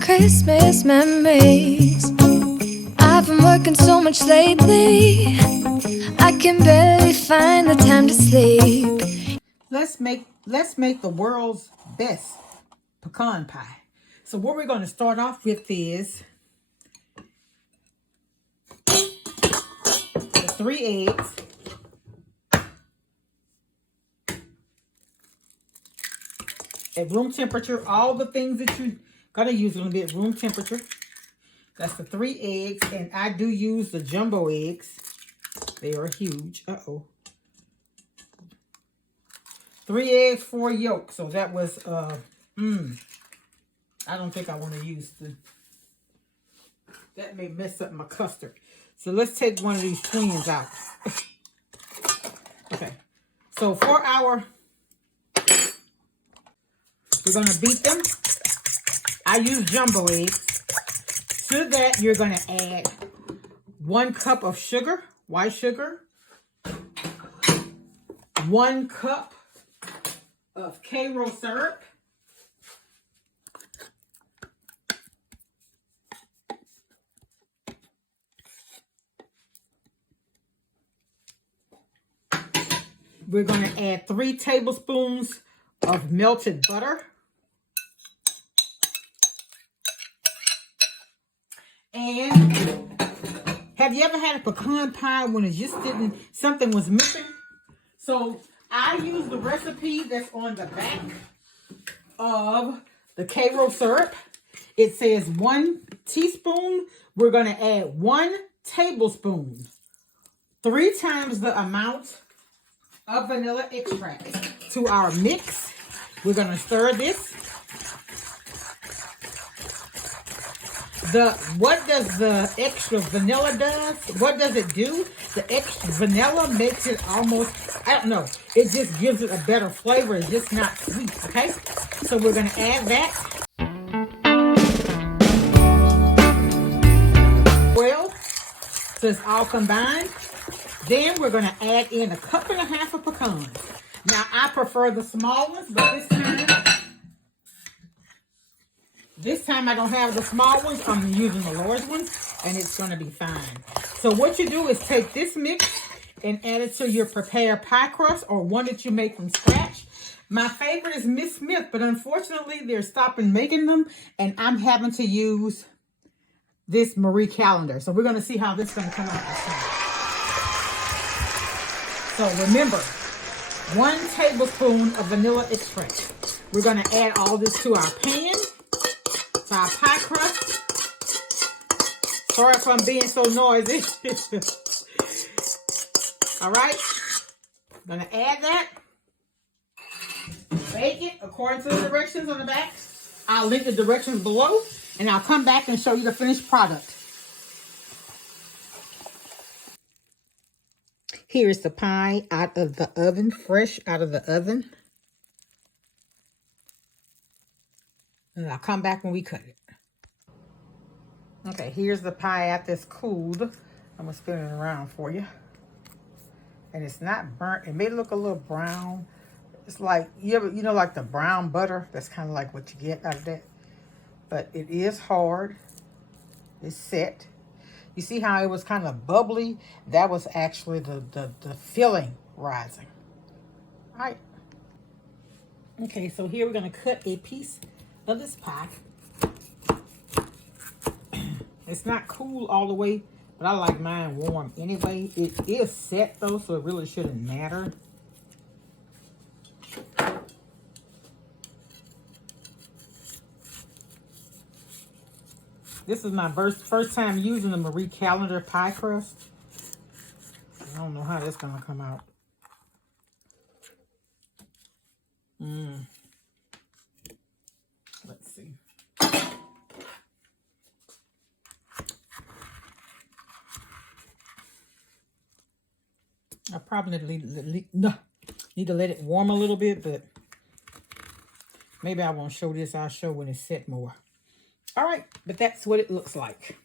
Christmas memories. I've been working so much lately, I can barely find the time to sleep. Let's make the world's best pecan pie. So what we're going to start off with is the 3 eggs. At room temperature, all the things that you're going to use are going to be at room temperature. That's the 3 eggs, and I do use the jumbo eggs. They are huge. 3 eggs, 4 yolks. So that was, I don't think I want to use that may mess up my custard. So let's take one of these twins out. Okay. So for we're going to beat them. I use jumbo eggs. To that, you're going to add 1 cup of sugar, white sugar, 1 cup of Karo syrup, we're going to add 3 tablespoons of melted butter. And have you ever had a pecan pie when it just something was missing? So I use the recipe that's on the back of the Karo syrup. It says 1 teaspoon. We're going to add 1 tablespoon, 3 times the amount of vanilla extract to our mix. We're going to stir this. What does the extra vanilla does? What does it do? The extra vanilla makes it almost, I don't know, it just gives it a better flavor. It's just not sweet, okay? So we're going to add that. Well, so it's all combined. Then we're going to add in 1.5 cups of pecans. Now, I prefer the small ones, but this time I don't have the small ones. I'm using the large ones, and it's going to be fine. So what you do is take this mix and add it to your prepared pie crust or one that you make from scratch. My favorite is Miss Smith, but unfortunately they're stopping making them, and I'm having to use this Marie Callender. So we're going to see how this is going to come out this time. So remember, 1 tablespoon of vanilla extract. We're going to add all this to our pan. Our pie crust. Sorry if I'm being so noisy. All right. I'm going to add that. Bake it according to the directions on the back. I'll link the directions below, and I'll come back and show you the finished product. Here's the pie out of the oven, fresh out of the oven. And I'll come back when we cut it. Okay, here's the pie after it's cooled. I'm going to spin it around for you. And it's not burnt. It may look a little brown. It's like, you know, like the brown butter. That's kind of like what you get out of that. But it is hard. It's set. You see how it was kind of bubbly? That was actually the filling rising. All right. Okay, so here we're going to cut a piece of this pie. It's not cool all the way, but I like mine warm anyway. It is set though, so it really shouldn't matter. This is my first time using the Marie Callender pie crust. I don't know how that's gonna come out. Let's see. I probably need to let it warm a little bit, but maybe I won't show this. I'll show when it's set more. All right, but that's what it looks like.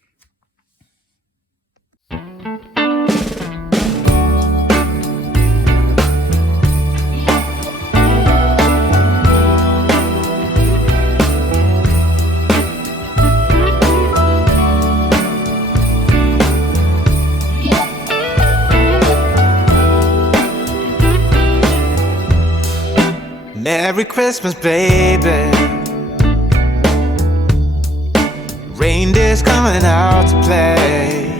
Merry Christmas, baby. Reindeer's coming out to play.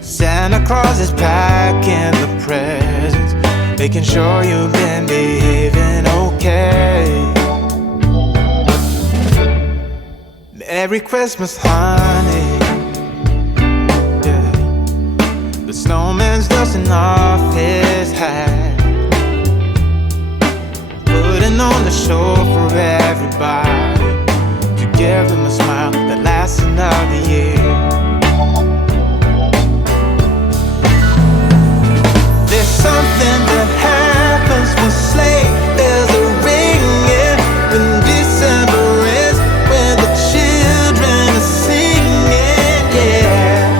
Santa Claus is packing the presents, making sure you've been behaving okay. Merry Christmas, honey. Yeah. The snowman's dusting off his hat, putting on the show for everybody, to give them a smile that lasts another year. There's something that happens when sleigh bells are ringing, when December ends, when the children are singing, yeah.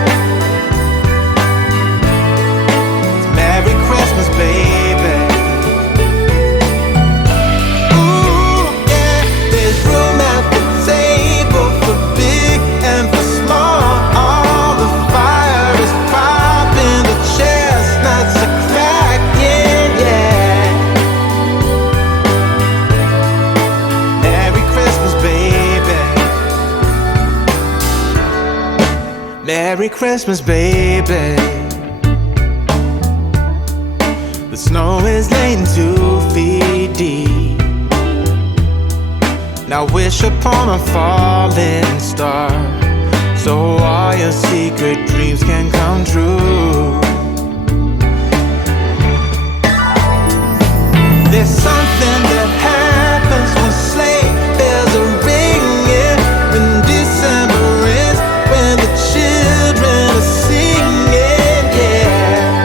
It's Merry Christmas, baby. Ooh, yeah. There's room at the table for big and for small. All the fire is popping, the chestnuts are cracking, yeah. Merry Christmas, baby. Merry Christmas, baby. The snow is laying 2 feet deep. Now wish upon a falling star, so all your secret dreams can come true. There's something that happens when sleigh bells are ringing, when December ends, when the children are singing, yeah.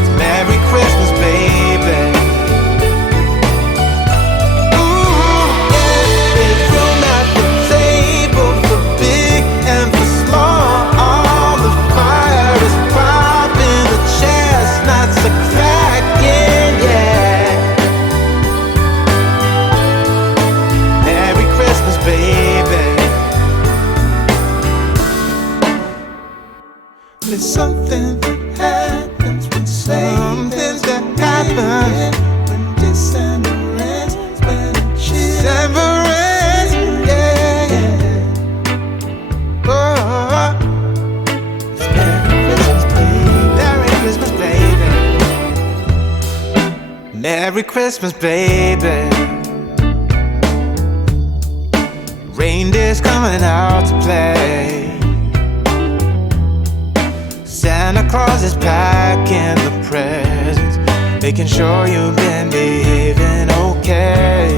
It's Merry Christmas, baby. Ooh, yeah. There's room at the table for big and for small. All the fire is popping, the chestnuts are cracking, yeah. Merry Christmas, baby. There's something that happens when something that happens when December ends, when December ends, yeah, yeah. Oh, it's Merry Christmas, baby. Merry Christmas, baby. Merry Christmas, baby. Reindeer's coming out to play. Santa Claus is packing the presents, making sure you've been behaving okay.